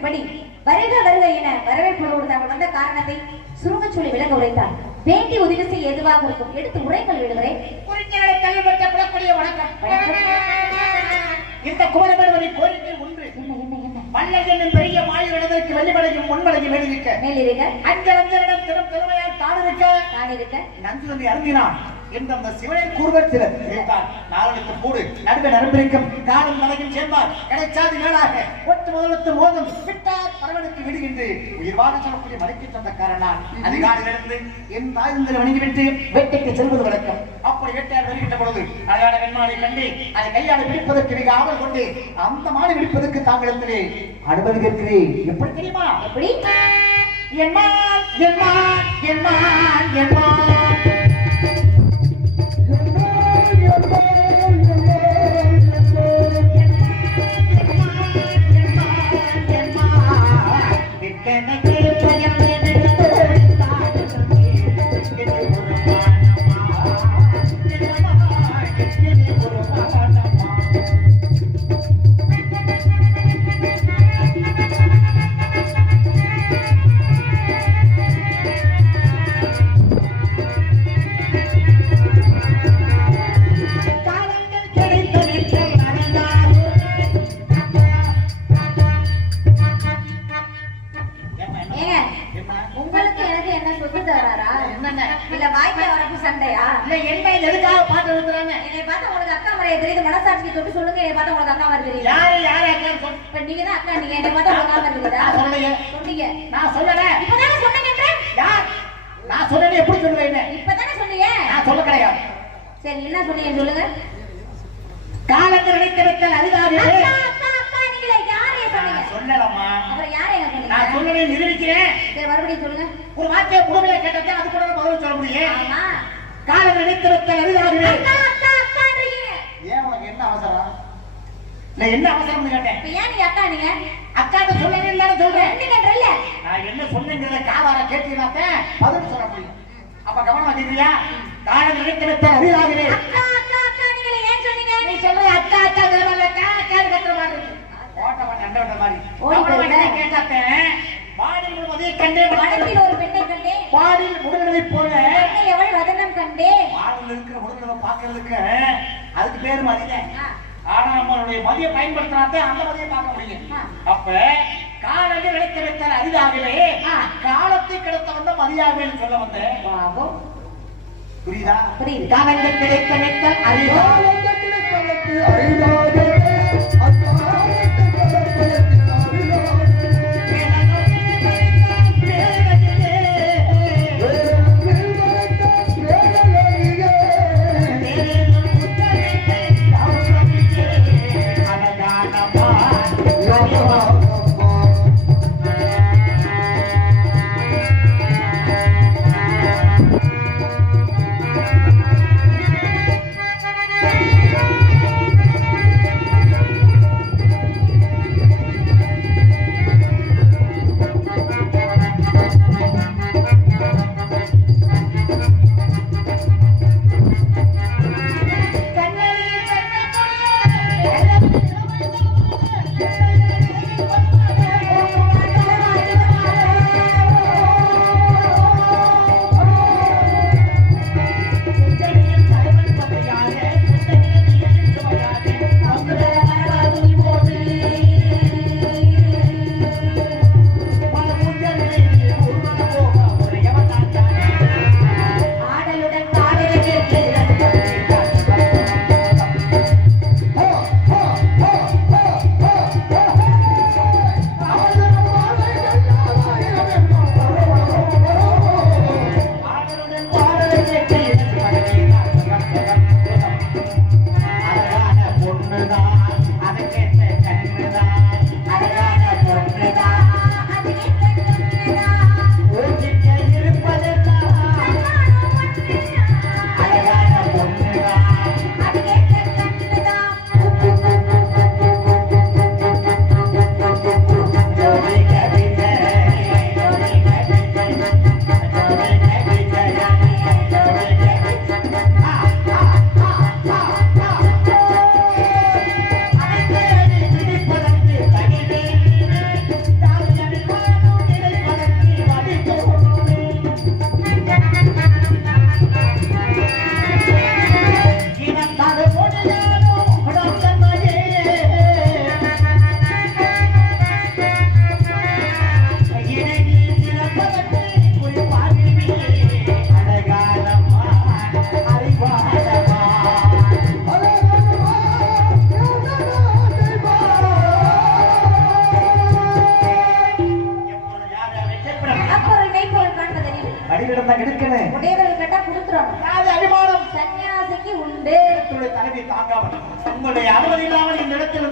வழக்கத்தின்படி வருக வருக என வரவேற்போடு தாங்கள் வந்த காரணத்தை சுருங்கச் சொல்லி விளக்க உரைத்தார். வேண்டி உதவி செய்ய எதுவாக இருக்கும்? எடுத்து உரைகள் விடுகிறேன். குறிஞர்களை கல்வி பெற்ற புலக்கூடிய வணக்கம். இந்த குமரபெருமதி கோரிக்கை ஒன்று. என்ன என்ன என்ன? மல்லன் என்னும் பெரிய மாயுடதற்கு வெள்ளிமலையும் முன்மலையும் எழுதிக்க மேலிருக்க? அஞ்சல் அஞ்சலிடம் திறம் திறமையால் தானிருக்க நஞ்சு தந்தை அருந்தினான். என்று அந்த சிவனை கூறுவர் சிலர். நாளெடுத்து கூடு. நடுவே நரம்பிருக்கும் காலம் தலையும் சேர்ந்தார் கிடைச்சாதி மேலாக. ஒட்டு முதலத்து மோதும் விட்டார் பரவனுக்கு விடுகின்று. உயிர் வாழ சொல்லக்கூடிய மலைக்கு சொந்தக்காரனார் அதிகாரிலிருந்து என் தாய்ந்தரை வணங்கிவிட்டு வேட்டைக்கு செல்வது வழக்கம். அப்படி வேட்டையார் வருகின்ற பொழுது அழகான வெண்மாலை கண்டு அதை கையால் பிடிப்பதற்கு மிக ஆவல் கொண்டு அந்த மாலை பிடிப்பதற்கு தாங்களிடத்திலே அனுமதி கேட்கிறேன். எப்படி தெரியுமா? எப்படி? என்மான் என்மான் என்மான் என்மான் ஏங்க தராரா என்னங்க? இல்ல வாய்க்கா வரப்பு சண்டையா? இல்ல என்ன எதுக்காக பாட்டு எழுதுறாங்க என்னை பார்த்தா உங்களுக்கு அக்கா முறையை தெரியுது. மனசாட்சி தொட்டு சொல்லுங்க என்னை பார்த்தா உங்களுக்கு அக்கா மாதிரி தெரியுது. யாரு யாரு அக்கான்னு சொல்லு. இப்ப நீங்க தான் அக்கா நீங்க என்னை பார்த்தா உங்களுக்கு அக்கா தெரியுதா? நான் சொல்லலையே. சொன்னீங்க. நான் சொல்லல. இப்பதானே சொன்னீங்க யார்? நான் சொன்னேன்னு எப்படி சொல்லுவேன் இப்பதானே சொன்னீங்க. நான் சொல்ல கிடையாது. சரி என்ன சொன்னீங்க சொல்லுங்க. காலத்தில் நினைக்க வைத்தல் சொன்னீங்க சொல்லலம்மா அப்புறம் யாரைய நான் சொன்னீங்க? சொல்லவே நிரூபிக்கிறேன். சரி மறுபடியும் சொல்லுங்க. ஒரு வார்த்தையை முழுமையா கேட்டதே அது கூட பதில் சொல்ல முடியும். ஆமா. காலம் நினைத்து வைத்தல் அரிதாது அக்கா அக்கா அக்கான்றீங்க. ஏன் உனக்கு என்ன அவசரம்? என்ன அவசரம்னு கேட்டேன்? இப்ப ஏன் நீங்க அக்கா நீங்க? அக்காட்ட சொல்லவே இல்லைன்னு சொல்றேன். சொன்னீங்கன்றல்ல நான் என்ன சொன்னேங்கிறத காதார கேட்டீங்கன்னாத்தேன் பதில் சொல்ல முடியும். அப்ப கவனமா கேட்கிறியா காலம் நினைத்து வைத்தல் அரிதாகவே அக்கா அக்கா அக்கா ஏன் சொன்னீங்க? நீ சொல்ற அக்கா அக்கா சொல்லுவாங்க அக்கா அக்கான்னு கத்துற மாதிரி இருக்கு விட்ட மாதிரி. கேட்டாத்தேன் வாடியில் மதிய கண்டே வடக்கில் ஒரு பெண்ணை கண்டேன். வாடியில் முடுகலை போல எவள் வதனம் கண்டேன்? வாடியில் இருக்கிற முடுகலை பார்க்கறதுக்கு அதுக்கு பேர். ஆனா நம்மளுடைய மதிய பயன்படுத்தினாத்தான் அந்த மதிய பார்க்க முடியும். அப்ப காலையில் கிடைக்க வைத்தால் அரிதாகவே. காலத்தை கிடைத்த வந்த மதியாகவேன்னு சொல்ல வந்தேன் புரியுதா? புரியுது. கிடைக்க வைத்தல் அரிதாக ஆ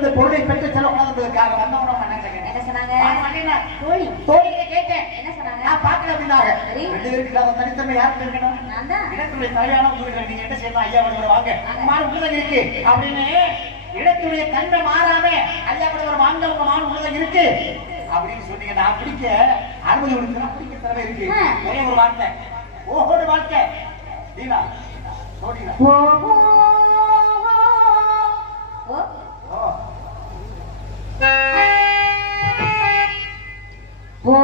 இந்த பொருளை பெற்று செல்லக்கூடாதுக்காக வந்தவன நினைச்சேன் என்ன சொன்னாங்க? நான் பண்ணினா, தோழி கேட்டேன். என்ன சொன்னாங்க? நான் பார்க்கல அப்படின்னாங்க. ரெண்டு பேருக்கு தனித்தன்மை யாருக்கு இருக்கணும்? நான் தான். இடத்துடைய தலையான உங்களுக்கு நீங்க என்ன செய்யணும்? ஐயா வந்து வாங்க. மான் உள்ளதங்க இருக்கு. அப்படின்னு இடத்துடைய தன்மை மாறாம ஐயா கூட ஒரு மாங்க உங்க உள்ளதங்க இருக்கு. அப்படின்னு சொன்னீங்க. நான் பிடிக்க அனுமதி பிடிக்க திறமை இருக்கு. ஒரே ஒரு வார்த்தை. ஓஹோடு வார்த்தை. தீனா. சோடினா ஓ. ஓ,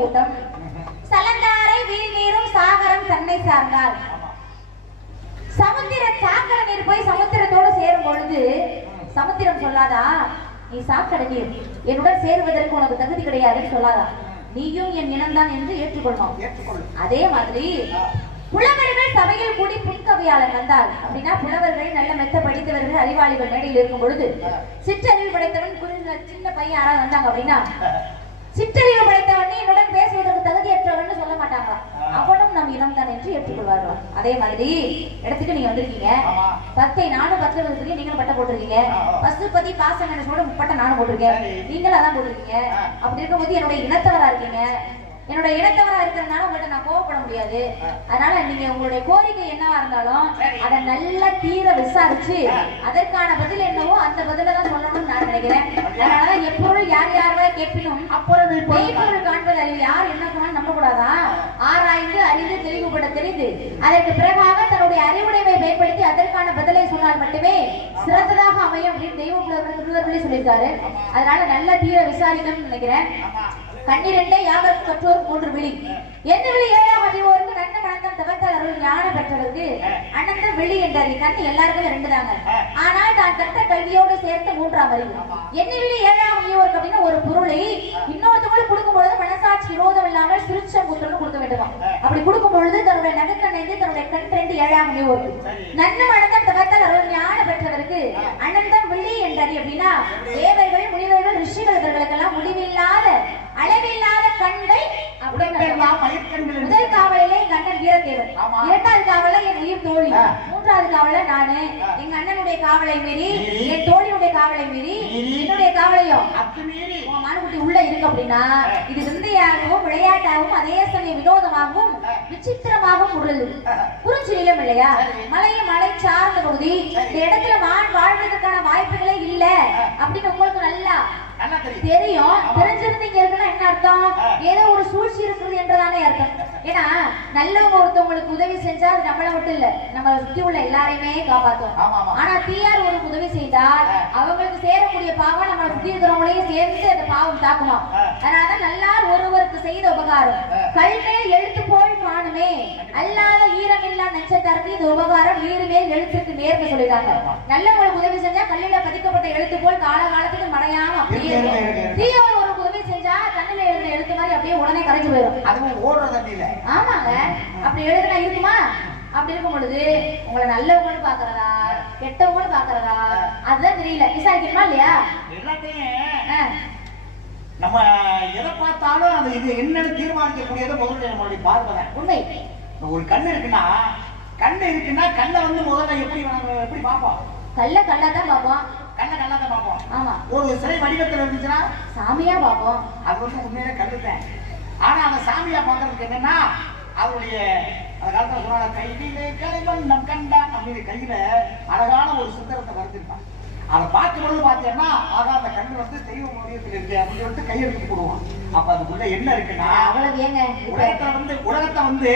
கூட்டம். சலந்தாரை வீழ்நீரும் சாகரம் தன்னை சார்ந்தால் சமுத்திர சாக்கடை நீர் போய் சமுத்திரத்தோடு சேரும் பொழுது சமுத்திரம் சொல்லாதா? நீ சாக்கடை நீர் என்னுடன் சேருவதற்கு உனக்கு தகுதி கிடையாதுன்னு சொல்லாதா? நீயும் என் இனம்தான் என்று ஏற்றுக்கொள்ளும். அதே மாதிரி புலவர்கள் சபையில் கூடி புன்கவியாளர் வந்தார். அப்படின்னா புலவர்கள் நல்ல மெத்த படித்தவர்கள் அறிவாளிகள் மேடையில் இருக்கும் பொழுது சிற்றறிவு படைத்தவன் சின்ன பையன் யாராவது வந்தாங்க அப்படின்னா சிற்றறிவு படைத்தவன் என்னுடன் பேசுவதற்கு தகுதியற்றவன் சொல்ல மாட்டாங்களா அவனும் நம் இனம் தான் என்று ஏற்றுக்கொள்வார்களாம் அதே மாதிரி இடத்துக்கு நீங்க வந்திருக்கீங்க. பத்தை நானும் பத்து இருக்கீங்க நீங்களும் பட்டை போட்டிருக்கீங்க ஆமா. பசுபதி பாசம் கூட பட்டை நானும் போட்டிருக்கேன். நீங்களும் அதான் போட்டிருக்கீங்க. அப்படி இருக்கும்போது என்னுடைய இனத்தவரா இருக்கீங்க என்னோட இனத்தவரா இருக்கிறதுனால உங்கள்ட்ட நான் கோவப்பட முடியாது. அதனால நீங்க உங்களுடைய கோரிக்கை என்னவா இருந்தாலும். அதை நல்லா தீர விசாரிச்சு. அதற்கான பதில் என்னவோ அந்த பதில தான் சொல்லணும்னு நான் நினைக்கிறேன். அதனாலதான் எப்பொருள் யார் யாரா கேட்பினும் அப்புறம் நீ போய் மெய்ப்பொருள் காண்பது அறிவு யார் என்ன சொன்னாலும் நம்ப கூடாதா ஆராய்ந்து அறிந்து தெளிவுபட தெரிந்து அதற்கு பிறகாக தன்னுடைய அறிவுடைமை பயன்படுத்தி அதற்கான பதிலை சொன்னால் மட்டுமே சிறந்ததாக அமையும் அப்படின்னு தெய்வ புலவர்களே சொல்லியிருக்காரு. அதனால நல்ல தீர விசாரிக்கணும்னு நினைக்கிறேன். ஆமா யாவருக்கு கற்றோர் மூன்று விழி. எந்த விழி? ஏழாம் அறிவோருக்கு நன்ன மனந்தம் தவத்தால் அருள் ஞானம் பெற்றவருக்கு அனந்தம் விழி என்றது கண்ணு எல்லாருக்குமே ரெண்டு தாங்க ஆனால் தான் கற்ற கல்வியோடு சேர்த்து மூன்றாம் அறிவு. என்ன விழி ஏழாம் அறிவோருக்கு அப்படின்னு ஒரு பொருளை இன்னொருத்தவங்களுக்கு கொடுக்கும் பொழுது மனசாட்சி விரோதம் இல்லாமல் சிரிச்ச முத்தம்னு கொடுக்க வேண்டுமா? அப்படி கொடுக்கும் பொழுது தன்னுடைய கண் ரெண்டு ஏழாம் அறிவோருக்கு அருள் ஞானம் பெற்றவருக்கு அனந்தம் விழி என்றது அப்படின்னா தேவர்கள் முனிவர்கள் ரிஷிகள் இவர்களுக்கெல்லாம் முடிவில்லாத அளவில்லாத கண்கள் அப்படின்னு மயிர்கண்கள் இரண்டாவது காவல என் உயிர் தோழி. மூன்றாவது காவல நானு. எங்க அண்ணனுடைய காவலை மீறி. என் தோழியுடைய காவலை மீறி மீறி. என்னுடைய காவலையும் அத்துமீறி உங்க மானுக்குட்டி உள்ள இருக்கு அப்படின்னா. இது விந்தையாகவும் விளையாட்டாகவும் அதே சமயம் வினோதமாகவும். விசித்திரமாகவும் ஆ. குறிஞ்சிலம் இல்லையா. மலையும் மலை சார்ந்த பகுதி. இந்த இடத்துல வாழ்வதற்கான வாய்ப்புகளே இல்ல. அப்படின்னு உங்களுக்கு நல்லா தெரியும். தெரிஞ்சிருந்தீங்க இருக்குன்னா என்ன அர்த்தம். ஏதோ ஒரு சூழ்ச்சி இருக்குது என்றதானே அர்த்தம் ஏன்னா நல்லவங்க ஒருத்தவங்களுக்கு உதவி செஞ்சா அது நம்மள மட்டும் இல்ல நம்ம சுத்தி உள்ள எல்லாரையுமே காப்பாத்தும். ஆனா தீயார் ஒரு உதவி செய்தால். அவங்களுக்கு சேரக்கூடிய பாவம் நம்மளை சுத்தி இருக்கிறவங்களையும் சேர்ந்து அந்த பாவம் தாக்குமா. அதனாலதான் நல்லார் ஒருவருக்கு செய்த உபகாரம் ஆ. கல்மேல் எழுத்து போல் காணுமே அல்லாத ஈரமில்லா நெஞ்சத்தாருக்கு இந்த உபகாரம் நீர் மேல் எழுத்துக்கு சொல்லிருக்காங்க ஆமா. நல்லவங்களுக்கு உதவி செஞ்சா கல்லில பதிக்கப்பட்ட எழுத்து போல் கால காலத்துக்கு மறையாம அப்படியே. தீயவர் ஒரு உதவி செஞ்சா கண்ணுல எழுதுன எழுத்து மாதிரி அப்படியே உடனே கரைஞ்சு போயிடும் அதுவும் ஓடுற தண்ணியில. ஆமாங்க. அப்படி எழுதுனா இருக்குமா? அப்படி இருக்கும் பொழுது உங்களை நல்லவங்கன்னு பாக்குறதா கெட்டவங்கன்னு பாக்குறதா அதுதான் தெரியல. விசாரிக்கணுமா இல்லையா? எல்லாத்தையும் நம்ம எதை பார்த்தாலும் அது இது என்னன்னு தீர்மானிக்கக்கூடியது முதல்ல நம்மளுடைய பார்வை தான் உண்மை. இப்ப ஒரு கண்ணு இருக்குன்னா கண்ணு இருக்குன்னா கண்ணை வந்து முதல்ல எப்படி எப்படி பார்ப்போம்? கல்ல கல்லா தான் பார்ப்போம். கண்ணை கண்ணா தான் பார்ப்போம். ஆமா. ஒரு சிலை வடிவத்தில் இருந்துச்சுன்னா சாமியா பார்ப்போம். அது வந்து உண்மையிலே கல்லுதான். ஆனா அந்த சாமியா பார்க்கறதுக்கு என்னன்னா அவருடைய அந்த காலத்துல சொன்னாங்க கையிலே கலைவன் நம் கண்டான் அப்படின்னு கையில அழகான ஒரு சுந்தரத்தை வரைஞ்சிருப்பான். அதை பார்க்கும்போது பார்த்தீங்கன்னா ஆகா அந்த கண்ணு வந்து தெய்வ முடியத்தில் இருக்கு அப்படின்னு சொல்லிட்டு கையெழுத்து போடுவான். அப்ப அதுக்குள்ள என்ன இருக்குன்னா உலகத்துல வந்து உலகத்தை வந்து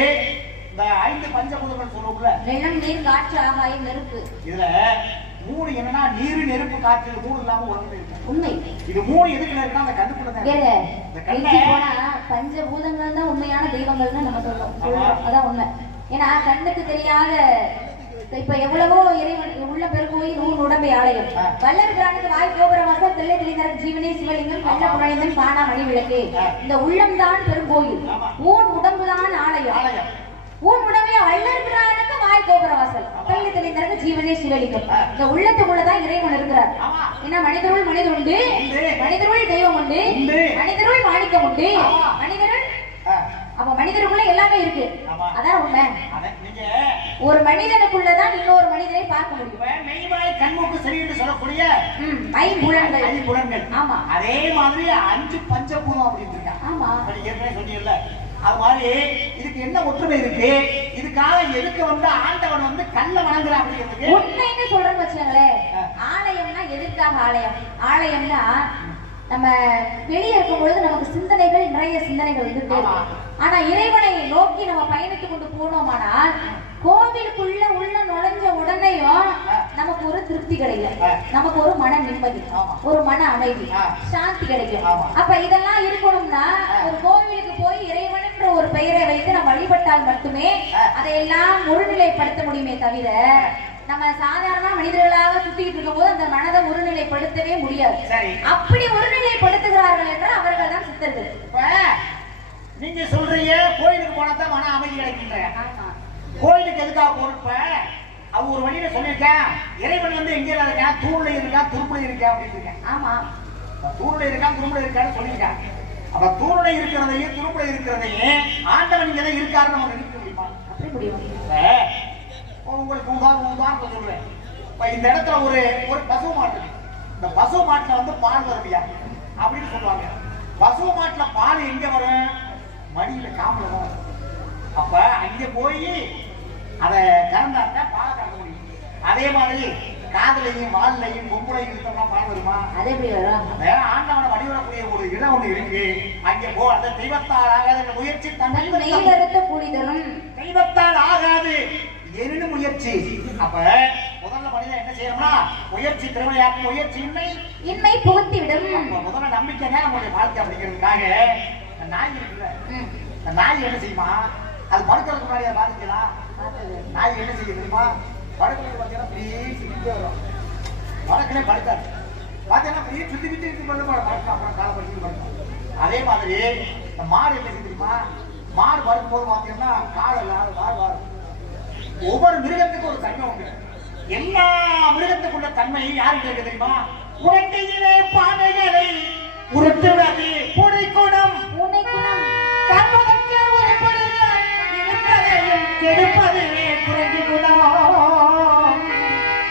இந்த ஐந்து பஞ்சபூதங்கள் சொல்லுவோம்ல. நிலம் நீர் காற்று ஆகாயம் நெருப்பு. இதுல மூணு என்னன்னா நீர் நெருப்பு காற்று மூணு இல்லாம இருக்கு உண்மை. இது மூணு எதுக்குள்ள இருக்குன்னா அந்த கண்ணுக்குள்ள இருக்கு. போனா பஞ்சபூதங்கள் தான் உண்மையான தெய்வங்கள்னு நம்ம சொல்றோம். அதான் உண்மை. ஏன்னா கண்ணுக்கு தெரியாத இப்ப எவ்வளவோ இறைவன் உள்ள பெருங்கோயில் நூறு உடம்பை ஆலயம். பிரானுக்கு வாய் கோபுரவாசல் தெல்லை தெளிந்தரன் ஜீவனே சிவலிங்கம் கள்ள புனலிந்தன் காணா மணி விளக்கு. இந்த உள்ளம்தான் பெருங்கோயில். ஆமா. ஊன் உடம்புதான் ஆலயம். ஆலயம். ஊன் உடம்பே வல்லர் பிரானுக்கு வாய் கோபுரவாசல். தெல்லை தெளிந்தரன் ஜீவனே சிவலிங்கம். இந்த உள்ளத்துக்குள்ளதான் இறைவன் இருக்கிறார். ஏன்னா மனிதருள் மனிதர் உண்டு. மனிதருள் தெய்வம் உண்டு. மனிதருள் மாணிக்கம் உண்டு. மனிதருள் அப்ப மனிதருக்குள்ள எல்லாமே இருக்கு. அதான் உண்மை. ஒரு மனிதனுக்குள்ளதான் இன்னொரு மனிதனை பார்க்க முடியும். மெய்வாய் கண்மூக்கு சரி என்று சொல்லக்கூடிய ம், ஐம்புலன்கள் ஐம்புலன்கள் ஆமா. அதே மாதிரி அஞ்சு பஞ்சபூதம் அப்படின்னு இருக்காங்க ஆமா. ஏற்கனவே சொன்னீங்கல்ல அது மாதிரி இதுக்கு என்ன ஒற்றுமை இருக்கு? இதுக்காக எதுக்கு வந்து ஆண்டவன் வந்து கல்ல வணங்குறான் அப்படிங்கிறதுக்கு? உண்மைன்னு சொல்றேன்னு வச்சுக்கோங்களேன். ஆலயம்னா எதற்காக ஆலயம்? ஆலயம்னா நம்ம வெளியே இருக்கும் பொழுது நமக்கு சிந்தனைகள் நிறைய சிந்தனைகள். இருக்கும். ஆனா இறைவனை நோக்கி நம்ம பயணித்து கொண்டு போனோமானால் கோவிலுக்குள்ள உள்ள நுழைஞ்ச உடனேயும். நமக்கு ஒரு திருப்தி கிடைக்கும். நமக்கு ஒரு மன நிம்மதி. ஒரு மன அமைதி. சாந்தி கிடைக்கும். அப்ப இதெல்லாம் இருக்கணும்னா. ஒரு கோவிலுக்கு போய் இறைவன் என்ற ஒரு பெயரை வைத்து நம்ம வழிபட்டால் மட்டுமே. அதையெல்லாம் ஒருநிலைப்படுத்த முடியுமே தவிர நம்ம சாதாரண மனிதர்களாக சுத்திட்டு இருக்கும்போது அந்த மனதை ஒருநிலைப்படுத்தவே முடியாது அப்படி ஒருநிலைப்படுத்துகிறார்கள் என்றால் அவர்கள் தான் சித்தர்கள் நீங்க சொல்றீங்க கோயிலுக்கு போனா தான் மன அமைதி கிடைக்கின்ற கோயிலுக்கு எதுக்காக போறப்ப அவ ஒரு வழியில சொல்லியிருக்கேன் இறைவன் வந்து எங்க இருக்கான் தூண்ல இருக்கான் துருப்புல இருக்கேன் அப்படின்னு இருக்கேன் ஆமா. தூணுல இருக்கான் துருப்புல இருக்கான்னு சொல்லியிருக்கான் அப்ப தூணுல இருக்கிறதையும் துருப்புல இருக்கிறதையும் ஆண்டவன் இங்க இருக்காருன்னு நம்ம நினைக்க முடியுமா? அப்படி முடியும். உங்களுக்கு உதாரணம் உதாரணத்தை சொல்றேன். இப்ப இந்த இடத்துல ஒரு ஒரு பசு மாட்டு இருக்கு. இந்த பசு மாட்டுல வந்து பால் வருவியா அப்படின்னு சொல்லுவாங்க. பசு மாட்டுல பால் எங்க வரும்? மடியில காம்புல தான் இருக்கும். அப்ப அங்க போய் அதை கறந்தாத்தான் பாலை கறக்க முடியும். அதே மாதிரி காதுலையும் வால்லையும் கொம்புலையும் இழுத்தோம்னா பால் வருமா? அது அந்த ஆண்டவனை வழிபடக்கூடிய ஒரு இடம் ஒண்ணு இருக்கு. அங்கே போ அந்த தெய்வத்தால் ஆகாத அந்த முயற்சி தன் தன்னை மெய்கருத்த கூடி தரும் தெய்வத்தால் ஆகாது எனினும் முயற்சி. அப்ப முதல்ல மனிதன் என்ன செய்யணும்னா முயற்சி திறமையாக்கும் முயற்சி இன்மை இன்மை புகுத்தி விடும் அப்ப முதல்ல நம்பிக்கை தான் நம்மளுடைய வாழ்க்கை அப்படிங்கிறதுக்காக நாய் இருக்குல்ல. இந்த நாய் என்ன செய்யுமா? அது படுக்கிறதுக்கு முன்னாடி அதை நாய் என்ன செய்ய தெரியுமா? படுக்கிறது பார்த்தீங்கன்னா அப்படியே சுத்திட்டே வரும். வடக்கனே படுத்தாரு. பார்த்தீங்கன்னா அப்படியே சுத்தி விட்டு சுத்தி பண்ண படுக்கும் அப்புறம் காலை படிச்சு படுக்கும் அதே மாதிரி இந்த மாடு என்ன செய்ய தெரியுமா? மாடு படுக்கும்போது பார்த்தீங்கன்னா காலை நாலு மாடு வாரும் ஒவ்வொரு மிருகத்துக்கும் ஒரு தன்மை உண்டு. எல்லா மிருகத்துக்குள்ள தன்மை யாருக்கு இருக்கு தெரியுமா? உரட்டையிலே பாதைகளை உருட்டுவது. புனைக்குணம் புனைக்குணம் குணம் கற்பதற்கு கெடுப்பதுவே குறைந்து குணம்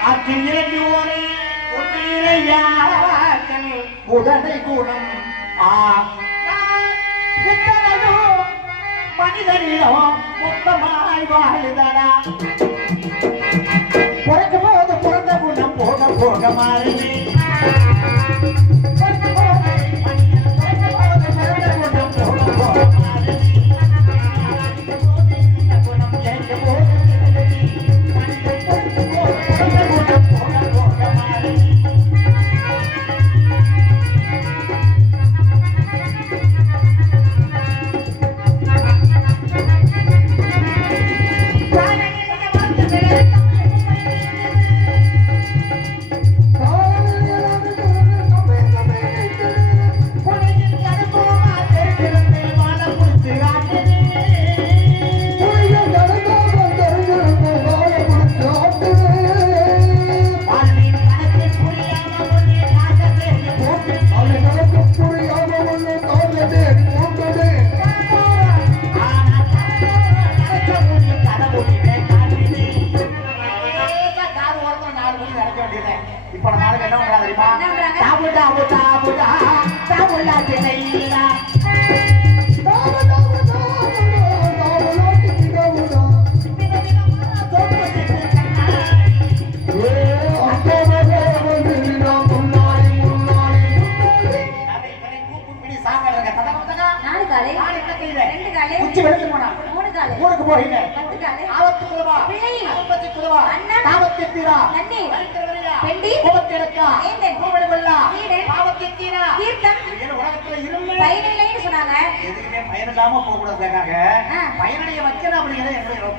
ஆற்றில் இறங்கி ஒரு ஒன்றிலையாக்கல் குணம் ஆ. எத்தனையோ மனிதனிலோ மொத்தமாய் வாழுதடா பிறக்கும் போது பிறந்த குணம் போக போக மாறி காலை ஆபத்து குலவா. ஆபத்து குலவா. ஆபத்து தீரா? பெண்டி. கோபத்திலக்கா ஏந்தன். கோவலை கொள்ளா வீரன். ஆபத்து தீரா தீர்த்தம் ஏன் உலகத்துல இருமை பயனில்லைன்னு சொன்னாங்க எதுக்குமே பயனில்லாம போக ஆ. பயனடைய வைக்கணும் அப்படிங்கிறது.